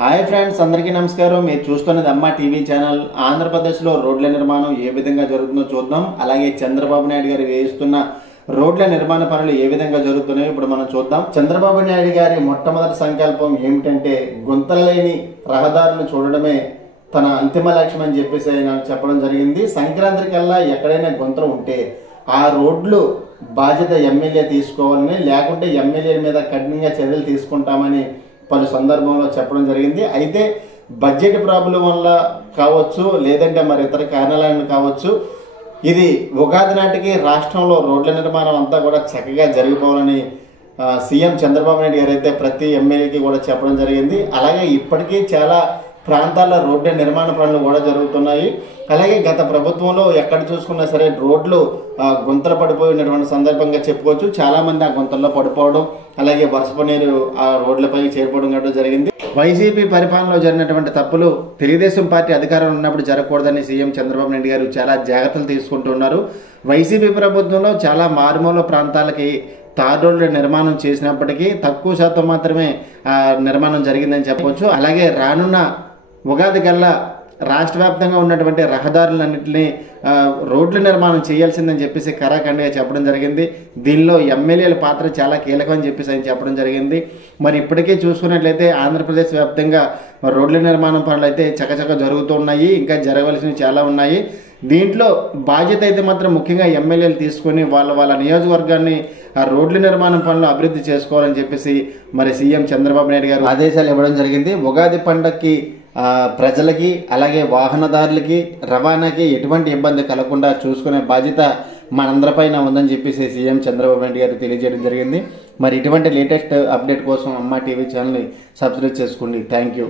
Hi friends, అందరికీ నమస్కారం. మీరు చూస్తున్నది అమ్మ టీవీ ఛానల్. ఆంధ్రప్రదేశ్లో రోడ్ల నిర్మాణం ఏ విధంగా జరుగుతుందో చూద్దాం. అలాగే చంద్రబాబు నాయుడు గారు వేస్తున్న రోడ్ల నిర్మాణ పనులు ఏ విధంగా జరుగుతున్నాయో ఇప్పుడు మనం చూద్దాం. చంద్రబాబు నాయుడు గారి మొట్టమొదటి సంకల్పం ఏమిటంటే గుంతలేని రహదారులు చూడడమే తన అంతిమ లక్ష్యం అని చెప్పేసి ఆయన చెప్పడం జరిగింది. సంక్రాంతి కల్లా ఎక్కడైనా గుంతలు ఉంటే ఆ రోడ్లు బాధ్యత ఎమ్మెల్యే తీసుకోవాలని, లేకుంటే ఎమ్మెల్యే మీద కఠినంగా చర్యలు తీసుకుంటామని పలు సందర్భంలో చెప్పడం జరిగింది. అయితే బడ్జెట్ ప్రాబ్లం వల్ల కావచ్చు, లేదంటే మరి ఇతర కారణాలను కావచ్చు, ఇది ఉగాది నాటికి రాష్ట్రంలో రోడ్ల నిర్మాణం అంతా కూడా చక్కగా జరిగిపోవాలని సీఎం చంద్రబాబు నాయుడు గారు అయితే ప్రతి ఎమ్మెల్యేకి కూడా చెప్పడం జరిగింది. అలాగే ఇప్పటికీ చాలా ప్రాంతాల్లో రోడ్ల నిర్మాణ పనులు కూడా జరుగుతున్నాయి. అలాగే గత ప్రభుత్వంలో ఎక్కడ చూసుకున్నా సరే రోడ్లు గుంతలు పడిపోయినటువంటి సందర్భంగా చెప్పుకోవచ్చు. చాలామంది ఆ గుంతల్లో పడిపోవడం, అలాగే వర్షపు నీరు ఆ రోడ్లపై చేరిపోవడం గట్రా జరిగింది. వైసీపీ పరిపాలనలో జరిగినటువంటి తప్పులు తెలుగుదేశం పార్టీ అధికారంలో ఉన్నప్పుడు జరగకూడదని సీఎం చంద్రబాబు నాయుడు గారు చాలా జాగ్రత్తలు తీసుకుంటున్నారు. వైసీపీ ప్రభుత్వంలో చాలా మారుమూల ప్రాంతాలకి తార్ రోడ్ల నిర్మాణం చేసినప్పటికీ తక్కువ శాతం మాత్రమే నిర్మాణం జరిగిందని చెప్పవచ్చు. అలాగే రానున్న ఉగాది కల్లా రాష్ట్ర వ్యాప్తంగా ఉన్నటువంటి రహదారులన్నింటినీ రోడ్ల నిర్మాణం చేయాల్సిందని చెప్పేసి కరాఖండిగా చెప్పడం జరిగింది. దీనిలో ఎమ్మెల్యేల పాత్ర చాలా కీలకం అని చెప్పేసి ఆయన చెప్పడం జరిగింది. మరి ఇప్పటికే చూసుకున్నట్లయితే ఆంధ్రప్రదేశ్ వ్యాప్తంగా రోడ్ల నిర్మాణం పనులు అయితే చకచక జరుగుతున్నాయి. ఇంకా జరగవలసినవి చాలా ఉన్నాయి. దీంట్లో బాధ్యత అయితే మాత్రం ముఖ్యంగా ఎమ్మెల్యేలు తీసుకొని వాళ్ళ నియోజకవర్గాన్ని ఆ రోడ్ల నిర్మాణం పనులు అభివృద్ధి చేసుకోవాలని చెప్పేసి మరి సీఎం చంద్రబాబు నాయుడు గారు ఆదేశాలు ఇవ్వడం జరిగింది. ఉగాది పండగకి ప్రజలకి, అలాగే వాహనదారులకి, రవాణాకి ఎటువంటి ఇబ్బంది కలగకుండా చూసుకునే బాధ్యత మనందరిపైన ఉందని చెప్పేసి సీఎం చంద్రబాబు నాయుడు గారు తెలియజేయడం జరిగింది. మరి ఇటువంటి లేటెస్ట్ అప్డేట్ కోసం అమ్మ టీవీ ఛానల్ని సబ్స్క్రైబ్ చేసుకోండి. Thank you.